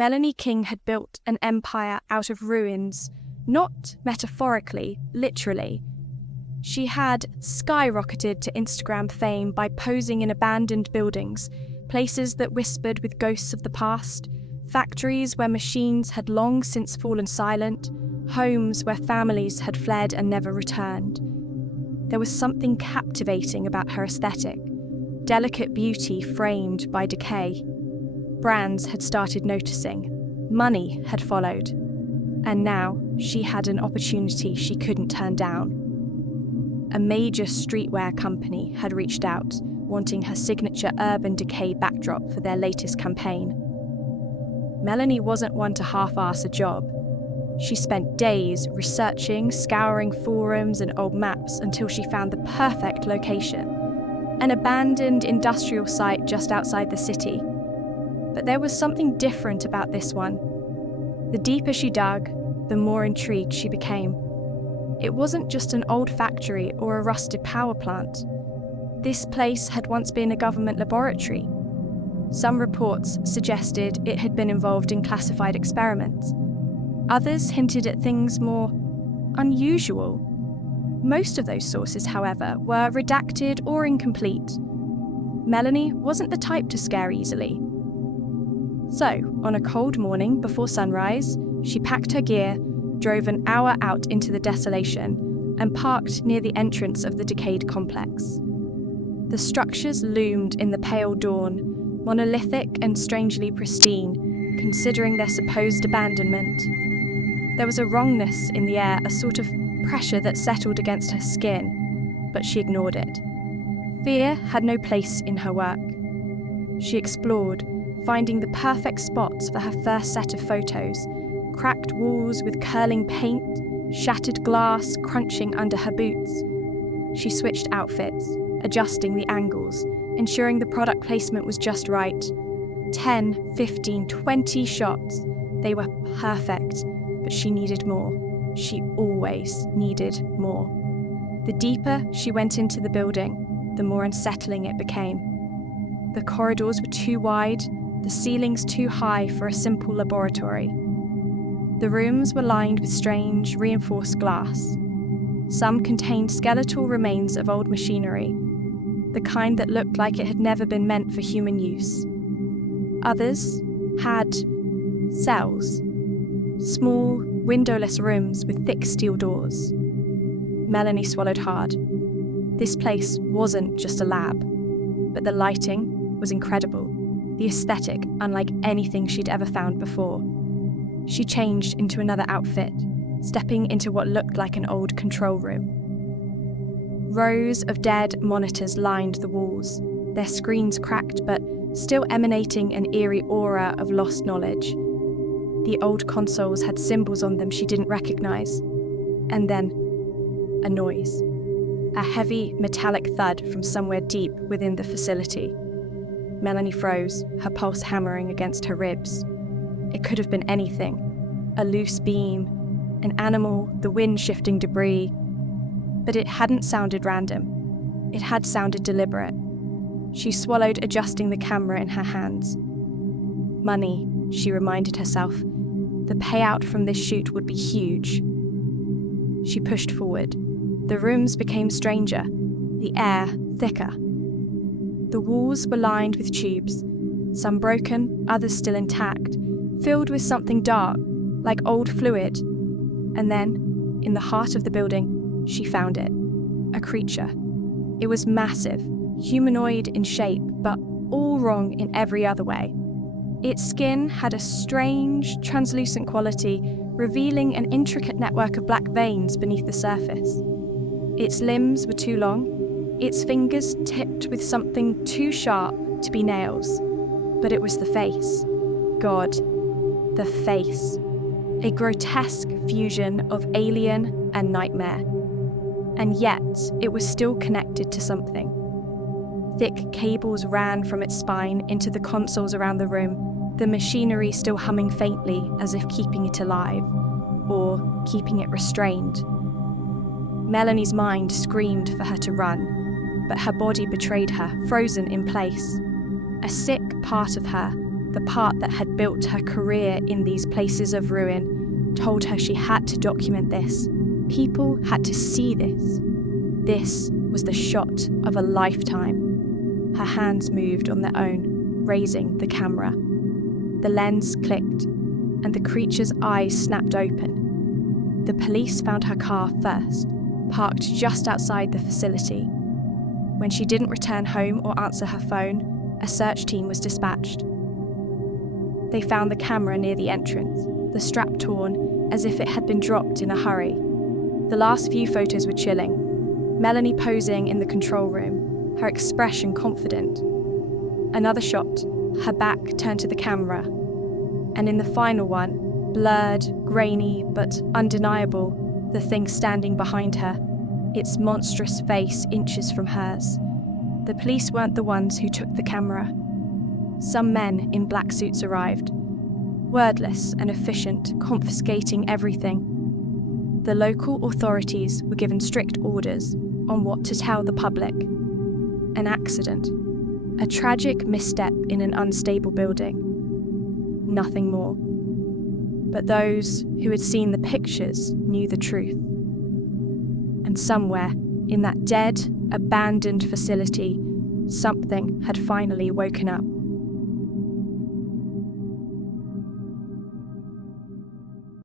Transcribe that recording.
Melanie King had built an empire out of ruins, not metaphorically, literally. She had skyrocketed to Instagram fame by posing in abandoned buildings, places that whispered with ghosts of the past, factories where machines had long since fallen silent, homes where families had fled and never returned. There was something captivating about her aesthetic, delicate beauty framed by decay. Brands had started noticing. Money had followed. And now she had an opportunity she couldn't turn down. A major streetwear company had reached out, wanting her signature urban decay backdrop for their latest campaign. Melanie wasn't one to half-ass a job. She spent days researching, scouring forums and old maps until she found the perfect location, an abandoned industrial site just outside the city. But there was something different about this one. The deeper she dug, the more intrigued she became. It wasn't just an old factory or a rusted power plant. This place had once been a government laboratory. Some reports suggested it had been involved in classified experiments. Others hinted at things more unusual. Most of those sources, however, were redacted or incomplete. Melanie wasn't the type to scare easily. So, on a cold morning before sunrise, she packed her gear, drove an hour out into the desolation, and parked near the entrance of the decayed complex. The structures loomed in the pale dawn, monolithic and strangely pristine, considering their supposed abandonment. There was a wrongness in the air, a sort of pressure that settled against her skin, but she ignored it. Fear had no place in her work. She explored, finding the perfect spots for her first set of photos, cracked walls with curling paint, shattered glass crunching under her boots. She switched outfits, adjusting the angles, ensuring the product placement was just right. 10, 15, 20 shots. They were perfect, but she needed more. She always needed more. The deeper she went into the building, the more unsettling it became. The corridors were too wide, the ceilings too high for a simple laboratory. The rooms were lined with strange, reinforced glass. Some contained skeletal remains of old machinery, the kind that looked like it had never been meant for human use. Others had cells, small, windowless rooms with thick steel doors. Melanie swallowed hard. This place wasn't just a lab, but the lighting was incredible. The aesthetic unlike anything she'd ever found before. She changed into another outfit, stepping into what looked like an old control room. Rows of dead monitors lined the walls, their screens cracked but still emanating an eerie aura of lost knowledge. The old consoles had symbols on them she didn't recognize. And then, a noise. A heavy, metallic thud from somewhere deep within the facility. Melanie froze, her pulse hammering against her ribs. It could have been anything. A loose beam, an animal, the wind shifting debris. But it hadn't sounded random. It had sounded deliberate. She swallowed, adjusting the camera in her hands. Money, she reminded herself. The payout from this shoot would be huge. She pushed forward. The rooms became stranger, the air thicker. The walls were lined with tubes, some broken, others still intact, filled with something dark, like old fluid. And then, in the heart of the building, she found it. A creature. It was massive, humanoid in shape, but all wrong in every other way. Its skin had a strange, translucent quality, revealing an intricate network of black veins beneath the surface. Its limbs were too long, its fingers tipped with something too sharp to be nails. But it was the face. God, the face. A grotesque fusion of alien and nightmare. And yet, it was still connected to something. Thick cables ran from its spine into the consoles around the room, the machinery still humming faintly as if keeping it alive, or keeping it restrained. Melanie's mind screamed for her to run, but her body betrayed her, frozen in place. A sick part of her, the part that had built her career in these places of ruin, told her she had to document this. People had to see this. This was the shot of a lifetime. Her hands moved on their own, raising the camera. The lens clicked, and the creature's eyes snapped open. The police found her car first, parked just outside the facility. When she didn't return home or answer her phone, a search team was dispatched. They found the camera near the entrance, the strap torn as if it had been dropped in a hurry. The last few photos were chilling. Melanie posing in the control room, her expression confident. Another shot, her back turned to the camera. And in the final one, blurred, grainy, but undeniable, the thing standing behind her, its monstrous face inches from hers. The police weren't the ones who took the camera. Some men in black suits arrived, wordless and efficient, confiscating everything. The local authorities were given strict orders on what to tell the public. An accident, a tragic misstep in an unstable building. Nothing more. But those who had seen the pictures knew the truth. And somewhere in that dead, abandoned facility, something had finally woken up.